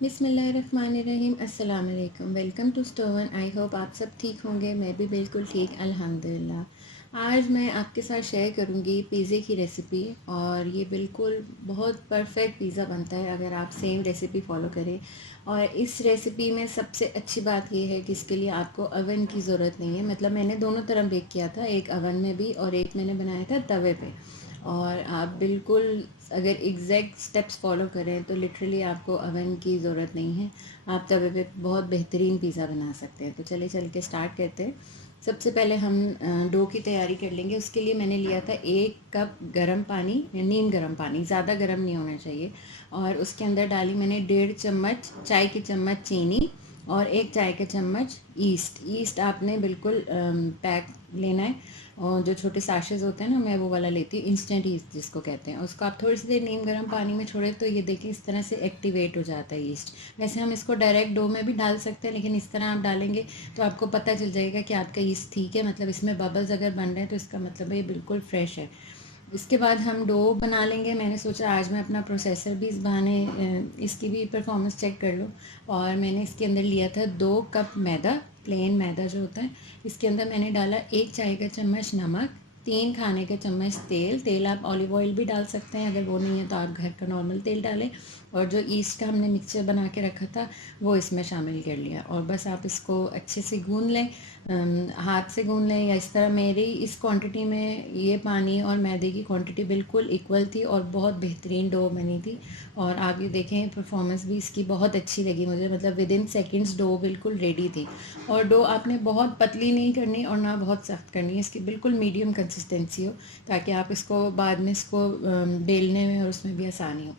बिस्मिल्लाहिर्रहमानिर्रहीम। अस्सलाम वालेकुम। वेलकम टू स्टोवन। आई होप आप सब ठीक होंगे। मैं भी बिल्कुल ठीक अल्हम्दुलिल्लाह। आज मैं आपके साथ शेयर करूंगी पिज़्ज़े की रेसिपी, और ये बिल्कुल बहुत परफेक्ट पिज़्ज़ा बनता है अगर आप सेम रेसिपी फॉलो करें। और इस रेसिपी में सबसे अच्छी बात ये है कि इसके लिए आपको अवन की ज़रूरत नहीं है। मतलब मैंने दोनों तरह बेक किया था, एक अवन में भी और एक मैंने बनाया था तवे पे। और आप बिल्कुल अगर एग्जैक्ट स्टेप्स फॉलो करें तो लिटरली आपको अवन की ज़रूरत नहीं है। आप तवे पे बहुत बेहतरीन पिज़्ज़ा बना सकते हैं। तो चले चल के स्टार्ट करते हैं। सबसे पहले हम डो की तैयारी कर लेंगे। उसके लिए मैंने लिया था 1 कप गर्म पानी, नीम गर्म पानी, ज़्यादा गर्म नहीं होना चाहिए। और उसके अंदर डाली मैंने 1.5 चम्मच चाय की चम्मच चीनी और 1 चाय का चम्मच ईस्ट आपने बिल्कुल पैक लेना है। और जो छोटे साशेज़ होते हैं ना, मैं वो वाला लेती हूँ, इंस्टेंट ईस्ट जिसको कहते हैं। उसको आप थोड़ी सी देर नीम गर्म पानी में छोड़े तो ये देखिए इस तरह से एक्टिवेट हो जाता है ईस्ट। वैसे हम इसको डायरेक्ट डो में भी डाल सकते हैं, लेकिन इस तरह आप डालेंगे तो आपको पता चल जाएगा कि आपका ईस्ट ठीक है, मतलब इसमें बबल्स अगर बन रहे हैं तो इसका मतलब है ये बिल्कुल फ्रेश है। इसके बाद हम डो बना लेंगे। मैंने सोचा आज मैं अपना प्रोसेसर भी इस बहाने इसकी भी परफॉर्मेंस चेक कर लूँ। और मैंने इसके अंदर लिया था 2 कप मैदा, प्लेन मैदा जो होता है। इसके अंदर मैंने डाला 1 चाय का चम्मच नमक, 3 खाने के चम्मच तेल आप ऑलिव ऑयल भी डाल सकते हैं, अगर वो नहीं है तो आप घर का नॉर्मल तेल डालें। और जो ईस्ट का हमने मिक्सचर बना के रखा था वो इसमें शामिल कर लिया। और बस आप इसको अच्छे से गूंद लें, हाथ से गूंद लें या इस तरह। मेरी इस क्वांटिटी में ये पानी और मैदे की क्वांटिटी बिल्कुल इक्वल थी और बहुत बेहतरीन डो बनी थी। और आप ये देखें परफॉर्मेंस भी इसकी बहुत अच्छी लगी मुझे, मतलब विद इन सेकेंड्स डो बिल्कुल रेडी थी। और डो आपने बहुत पतली नहीं करनी और ना बहुत सख्त करनी है, इसकी बिल्कुल मीडियम कंसिस्टेंसी हो, ताकि आप इसको बाद में इसको बेलने में और उसमें भी आसानी हो।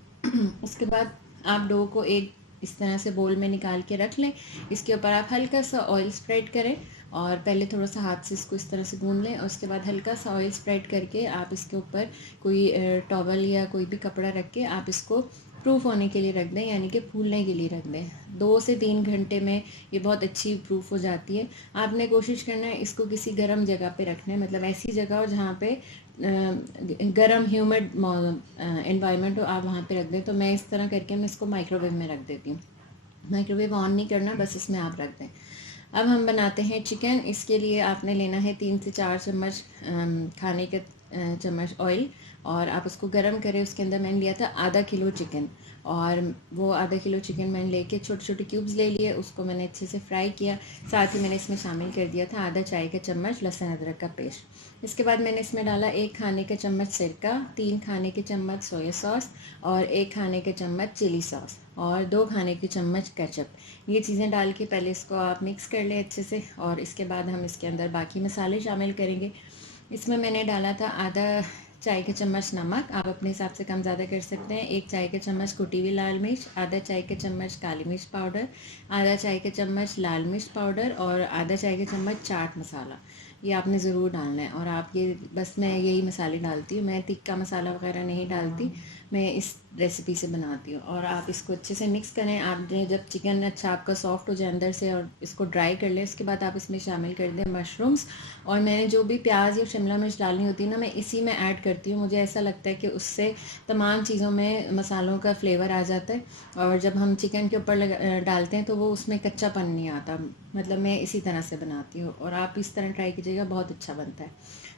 उसके बाद आप डो को एक इस तरह से बोल में निकाल के रख लें। इसके ऊपर आप हल्का सा ऑयल स्प्रेड करें और पहले थोड़ा सा हाथ से इसको इस तरह से गूंद लें। और उसके बाद हल्का सा ऑयल स्प्रेड करके आप इसके ऊपर कोई टॉवल या कोई भी कपड़ा रख के आप इसको प्रूफ होने के लिए रख दें, यानी कि फूलने के लिए रख दें। 2 से 3 घंटे में ये बहुत अच्छी प्रूफ हो जाती है। आपने कोशिश करना है इसको किसी गर्म जगह पे रखना है, मतलब ऐसी जगह हो जहाँ पे गर्म ह्यूमिड एनवायरनमेंट हो, आप वहाँ पे रख दें। तो मैं इस तरह करके मैं इसको माइक्रोवेव में रख देती हूँ। माइक्रोवेव ऑन नहीं करना, बस इसमें आप रख दें। अब हम बनाते हैं चिकन। इसके लिए आपने लेना है 3 से 4 चम्मच खाने के चम्मच ऑयल, और आप उसको गर्म करें। उसके अंदर मैंने लिया था आधा किलो चिकन, और वो आधा किलो चिकन मैंने लेके छोटे छोटे क्यूब्स ले लिए, उसको मैंने अच्छे से फ्राई किया। साथ ही मैंने इसमें शामिल कर दिया था आधा चाय का चम्मच लहसुन अदरक का पेस्ट। इसके बाद मैंने इसमें डाला 1 खाने का चम्मच सिरका, 3 खाने के चम्मच सोया सॉस और 1 खाने का चम्मच चिली सॉस और 2 खाने के चम्मच केचप। ये चीज़ें डाल के पहले इसको आप मिक्स कर लें अच्छे से, और इसके बाद हम इसके अंदर बाकी मसाले शामिल करेंगे। इसमें मैंने डाला था आधा चाय का चम्मच नमक, आप अपने हिसाब से कम ज़्यादा कर सकते हैं। 1 चाय का चम्मच कुटी हुई लाल मिर्च, आधा चाय का चम्मच काली मिर्च पाउडर, आधा चाय का चम्मच लाल मिर्च पाउडर और आधा चाय का चम्मच चाट मसाला। ये आपने ज़रूर डालना है। और आप ये बस मैं यही मसाले डालती हूँ, मैं तिक्का मसाला वगैरह नहीं डालती, मैं इस रेसिपी से बनाती हूँ। और आप इसको अच्छे से मिक्स करें। आपने जब चिकन अच्छा आपका सॉफ्ट हो जाए अंदर से और इसको ड्राई कर लें, इसके बाद आप इसमें शामिल कर दें मशरूम्स। और मैंने जो भी प्याज या शिमला मिर्च डालनी होती है ना, मैं इसी में ऐड करती हूँ। मुझे ऐसा लगता है कि उससे तमाम चीज़ों में मसालों का फ्लेवर आ जाता है, और जब हम चिकन के ऊपर डालते हैं तो वो उसमें कच्चापन नहीं आता। मतलब मैं इसी तरह से बनाती हूँ, और आप इस तरह ट्राई कीजिएगा, बहुत अच्छा बनता है।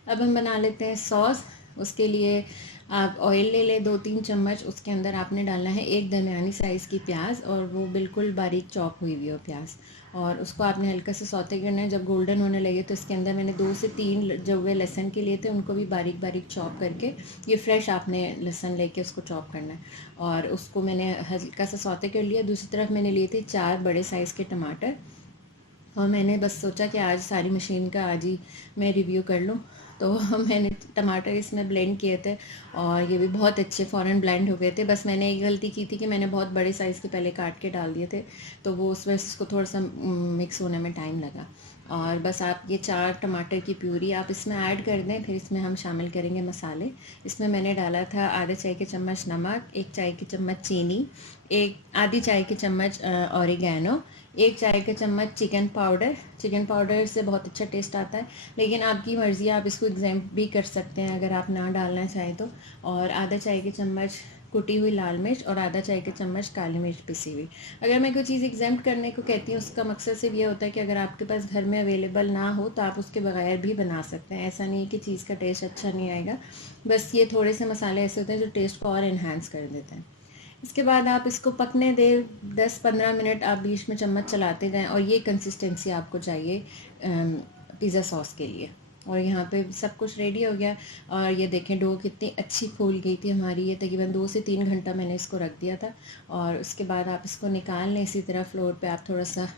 अब हम बना लेते हैं सॉस। उसके लिए आप ऑयल ले लें 2-3 चम्मच। उसके अंदर आपने डालना है एक दरमियानी साइज़ की प्याज, और वो बिल्कुल बारीक चॉप हुई हुई हो प्याज, और उसको आपने हल्का से सौते करना है। जब गोल्डन होने लगे तो इसके अंदर मैंने 2 से 3 जवे लहसुन के लिए थे, उनको भी बारीक बारीक चॉप करके, ये फ्रेश आपने लहसुन लेके उसको चॉप करना है, और उसको मैंने हल्का सा सौते कर लिया। दूसरी तरफ मैंने लिए थे 4 बड़े साइज़ के टमाटर, और मैंने बस सोचा कि आज सारी मशीन का आज ही मैं रिव्यू कर लूँ। तो मैंने टमाटर इसमें ब्लेंड किए थे, और ये भी बहुत अच्छे फ़ौरन ब्लेंड हो गए थे। बस मैंने एक गलती की थी कि मैंने बहुत बड़े साइज़ के पहले काट के डाल दिए थे, तो वो उस वजह से उसको थोड़ा सा मिक्स होने में टाइम लगा। और बस आप ये 4 टमाटर की प्यूरी आप इसमें ऐड कर दें। फिर इसमें हम शामिल करेंगे मसाले। इसमें मैंने डाला था आधा चाय के चम्मच नमक, 1 चाय की चम्मच चीनी, एक आधी चाय की चम्मच ऑरिगेनो, 1 चाय का चम्मच चिकन पाउडर से बहुत अच्छा टेस्ट आता है, लेकिन आपकी मर्ज़ी, आप इसको एग्जेम्प्ट भी कर सकते हैं अगर आप ना डालना चाहें तो। और आधा चाय के चम्मच कुटी हुई लाल मिर्च और आधा चाय का चम्मच काली मिर्च पिसी हुई। अगर मैं कोई चीज़ एग्जेम्प्ट करने को कहती हूँ, उसका मकसद सिर्फ ये होता है कि अगर आपके पास घर में अवेलेबल ना हो तो आप उसके बगैर भी बना सकते हैं। ऐसा नहीं है कि चीज़ का टेस्ट अच्छा नहीं आएगा, बस ये थोड़े से मसाले ऐसे होते हैं जो टेस्ट को और इन्हांस कर देते हैं। इसके बाद आप इसको पकने दें 10-15 मिनट, आप बीच में चम्मच चलाते जाएं, और ये कंसिस्टेंसी आपको चाहिए पिज़्ज़ा सॉस के लिए। और यहाँ पे सब कुछ रेडी हो गया, और ये देखें डो कितनी अच्छी फूल गई थी हमारी। ये तकरीबन 2 से 3 घंटा मैंने इसको रख दिया था। और उसके बाद आप इसको निकाल लें। इसी तरह फ्लोर पे आप थोड़ा सा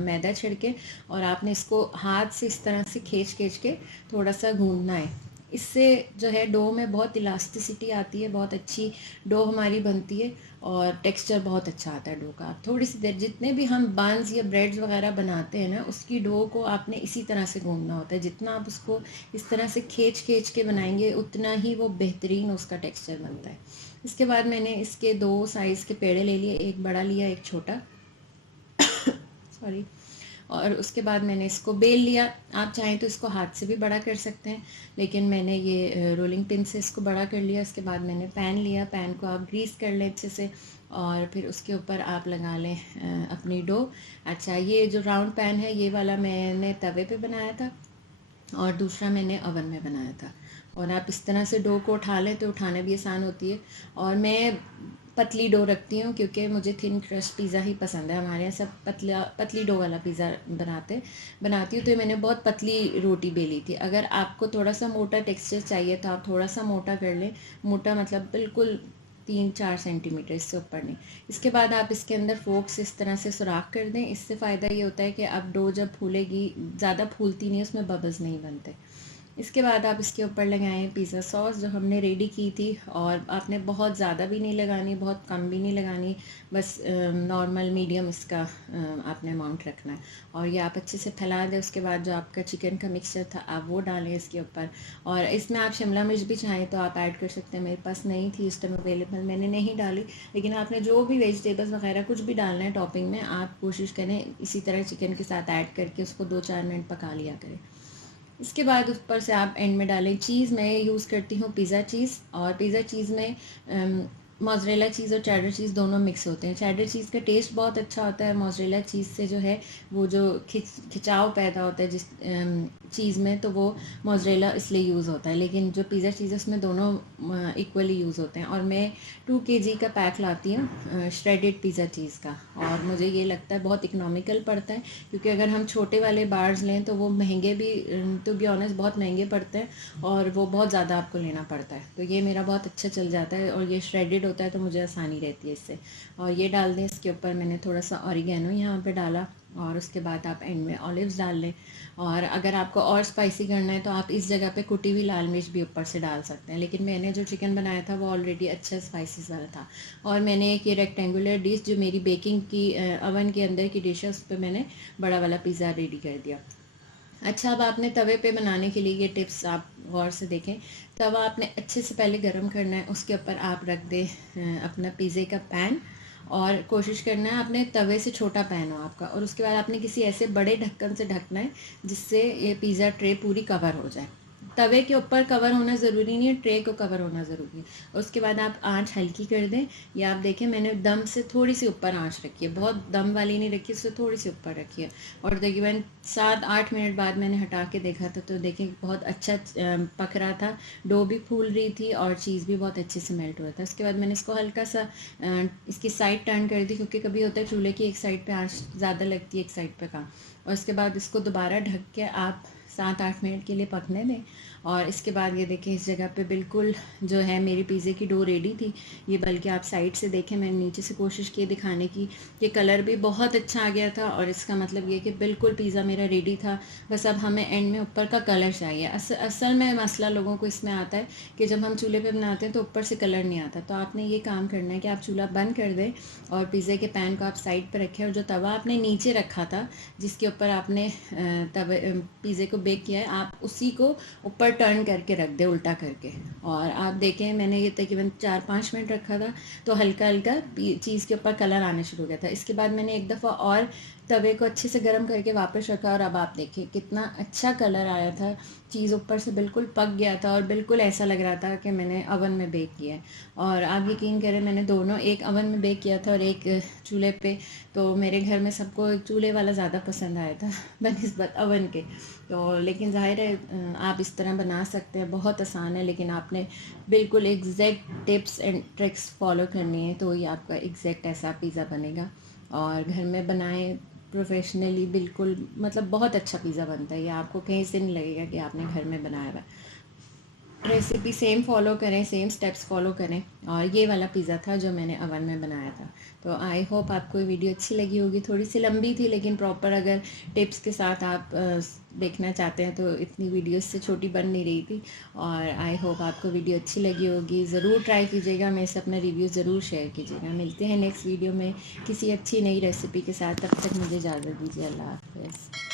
मैदा छिड़के, और आपने इसको हाथ से इस तरह से खींच खींच के थोड़ा सा गूंदना है। इससे जो है डो में बहुत इलास्टिसिटी आती है, बहुत अच्छी डो हमारी बनती है, और टेक्सचर बहुत अच्छा आता है डो का। आप थोड़ी सी देर, जितने भी हम बांस या ब्रेड्स वगैरह बनाते हैं ना, उसकी डो को आपने इसी तरह से गूंदना होता है। जितना आप उसको इस तरह से खींच खींच के बनाएंगे, उतना ही वो बेहतरीन उसका टेक्सचर बनता है। इसके बाद मैंने इसके 2 साइज़ के पेड़े ले लिए, एक बड़ा लिया एक छोटा, सॉरी। और उसके बाद मैंने इसको बेल लिया। आप चाहें तो इसको हाथ से भी बड़ा कर सकते हैं, लेकिन मैंने ये रोलिंग पिन से इसको बड़ा कर लिया। उसके बाद मैंने पैन लिया, पैन को आप ग्रीस कर लें अच्छे से, और फिर उसके ऊपर आप लगा लें अपनी डो। अच्छा, ये जो राउंड पैन है, ये वाला मैंने तवे पे बनाया था, और दूसरा मैंने ओवन में बनाया था। और आप इस तरह से डो को उठा लें तो उठाने भी आसान होती है। और मैं पतली डो रखती हूँ, क्योंकि मुझे थिन क्रस्ट पिज़्ज़ा ही पसंद है। हमारे यहाँ सब पतली डो वाला पिज़्ज़ा बनाती हूँ। तो मैंने बहुत पतली रोटी बेली थी। अगर आपको थोड़ा सा मोटा टेक्सचर चाहिए तो आप थोड़ा सा मोटा कर लें। मोटा मतलब बिल्कुल 3-4 सेंटीमीटर, इससे ऊपर नहीं। इसके बाद आप इसके अंदर फोक से इस तरह से सुराख कर दें। इससे फ़ायदा ये होता है कि अब डो जब फूलेगी, ज़्यादा फूलती नहीं, उसमें बबल्स नहीं बनते। इसके बाद आप इसके ऊपर लगाएं पिज़्ज़ा सॉस जो हमने रेडी की थी। और आपने बहुत ज़्यादा भी नहीं लगानी, बहुत कम भी नहीं लगानी, बस नॉर्मल मीडियम इसका आपने अमाउंट रखना है। और ये आप अच्छे से फैला दें। उसके बाद जो आपका चिकन का मिक्सचर था, आप वो डालें इसके ऊपर। और इसमें आप शिमला मिर्च भी चाहें तो आप ऐड कर सकते हैं। मेरे पास नहीं थी इस टाइम अवेलेबल, मैंने नहीं डाली। लेकिन आपने जो भी वेजिटेबल्स वगैरह कुछ भी डालना है टॉपिंग में, आप कोशिश करें इसी तरह चिकन के साथ ऐड करके उसको 2-4 मिनट पका लिया करें। इसके बाद ऊपर से आप एंड में डालें चीज़। मैं यूज़ करती हूँ पिज़्ज़ा चीज़, और पिज़्ज़ा चीज़ में मोज़रेला चीज़ और चेडर चीज़ दोनों मिक्स होते हैं। चेडर चीज़ का टेस्ट बहुत अच्छा होता है। मोज़रेला चीज़ से जो है वो जो खिंचाव पैदा होता है जिस चीज़ में, तो वो मोज़रेला इसलिए यूज़ होता है। लेकिन जो पिज़्ज़ा चीज़ है उसमें दोनों इक्वली यूज़ होते हैं। और मैं 2 kg का पैक लाती हूँ श्रेडेड पिज़्ज़ा चीज़ का, और मुझे ये लगता है बहुत इकोनॉमिकल पड़ता है। क्योंकि अगर हम छोटे वाले बार्स लें तो वो महंगे भी, तो बी ऑनेस्ट बहुत महंगे पड़ते हैं, और वो बहुत ज़्यादा आपको लेना पड़ता है। तो ये मेरा बहुत अच्छा चल जाता है, और ये श्रेडेड होता है तो मुझे आसानी रहती है इससे। और ये डाल दें इसके ऊपर। मैंने थोड़ा सा ऑरिगेनो यहाँ पे डाला, और उसके बाद आप एंड में ऑलिव्स डाल लें। और अगर आपको और स्पाइसी करना है तो आप इस जगह पे कुटी हुई लाल मिर्च भी ऊपर से डाल सकते हैं। लेकिन मैंने जो चिकन बनाया था वो ऑलरेडी अच्छा स्पाइसीज वाला था। और मैंने एक ये रेक्टेंगुलर डिश जो मेरी बेकिंग की ओवन के अंदर की डिश है, उस पर मैंने बड़ा वाला पिज़्ज़ा रेडी कर दिया। अच्छा, अब आपने तवे पे बनाने के लिए ये टिप्स आप गौर से देखें। तवा आपने अच्छे से पहले गरम करना है, उसके ऊपर आप रख दें अपना पिज़्ज़े का पैन। और कोशिश करना है आपने तवे से छोटा पैन हो आपका, और उसके बाद आपने किसी ऐसे बड़े ढक्कन से ढकना है जिससे ये पिज़्ज़ा ट्रे पूरी कवर हो जाए। तवे के ऊपर कवर होना ज़रूरी नहीं है, ट्रे को कवर होना ज़रूरी है। उसके बाद आप आंच हल्की कर दें। या आप देखें मैंने दम से थोड़ी सी ऊपर आंच रखी है, बहुत दम वाली नहीं रखी, उससे थोड़ी सी ऊपर रखी है। और तकरीबन 7-8 मिनट बाद मैंने हटा के देखा था, तो देखें बहुत अच्छा पक रहा था। डो भी फूल रही थी और चीज़ भी बहुत अच्छे से मेल्ट हो रहा था। उसके बाद मैंने इसको हल्का सा इसकी साइड टर्न कर दी, क्योंकि कभी होता है चूल्हे की एक साइड पे आंच ज़्यादा लगती है, एक साइड पे कम। और उसके बाद इसको दोबारा ढक के आप 7-8 मिनट के लिए पकने दें। और इसके बाद ये देखें इस जगह पे बिल्कुल जो है मेरी पिज़्ज़े की डो रेडी थी। ये बल्कि आप साइड से देखें, मैंने नीचे से कोशिश की दिखाने की कि कलर भी बहुत अच्छा आ गया था। और इसका मतलब ये कि बिल्कुल पिज़्ज़ा मेरा रेडी था। बस अब हमें एंड में ऊपर का कलर चाहिए। असल में मसला लोगों को इसमें आता है कि जब हम चूल्हे पे बनाते हैं तो ऊपर से कलर नहीं आता। तो आपने ये काम करना है कि आप चूल्हा बंद कर दें, और पिज़्ज़े के पैन को आप साइड पर रखें, और जो तवा आपने नीचे रखा था जिसके ऊपर आपने तवे पिज़्ज़े को बेक किया है, आप उसी को ऊपर टर्न करके रख दे उल्टा करके। और आप देखें मैंने ये तकरीबन 4-5 मिनट रखा था, तो हल्का हल्का चीज़ के ऊपर कलर आने शुरू हो गया था। इसके बाद मैंने एक दफ़ा और तवे को अच्छे से गर्म करके वापस रखा और अब आप देखिए कितना अच्छा कलर आया था। चीज़ ऊपर से बिल्कुल पक गया था और बिल्कुल ऐसा लग रहा था कि मैंने अवन में बेक किया है। और आप यकीन करें, मैंने दोनों, एक अवन में बेक किया था और एक चूल्हे पे। तो मेरे घर में सबको चूल्हे वाला ज़्यादा पसंद आया था बनिस्बत अवन के। तो लेकिन ज़ाहिर है आप इस तरह बना सकते हैं, बहुत आसान है, लेकिन आपने बिल्कुल exact tips and tricks follow करनी है तो ही आपका एग्जैक्ट ऐसा पिज़्ज़ा बनेगा। और घर में बनाएं प्रोफेशनली, बिल्कुल मतलब बहुत अच्छा पिज़्ज़ा बनता है। ये आपको कहीं से नहीं लगेगा कि आपने घर में बनाया हुआ है। रेसिपी सेम फॉलो करें, सेम स्टेप्स फॉलो करें। और ये वाला पिज़्ज़ा था जो मैंने अवन में बनाया था। तो आई होप आपको ये वीडियो अच्छी लगी होगी। थोड़ी सी लंबी थी, लेकिन प्रॉपर अगर टिप्स के साथ आप देखना चाहते हैं तो इतनी वीडियो से छोटी बन नहीं रही थी। और आई होप आपको वीडियो अच्छी लगी होगी। ज़रूर ट्राई कीजिएगा, मेरे से अपना रिव्यू ज़रूर शेयर कीजिएगा। मिलते हैं नेक्स्ट वीडियो में किसी अच्छी नई रेसिपी के साथ। तब तक मुझे इजाज़त दीजिए। अल्लाह हाफ़िज़।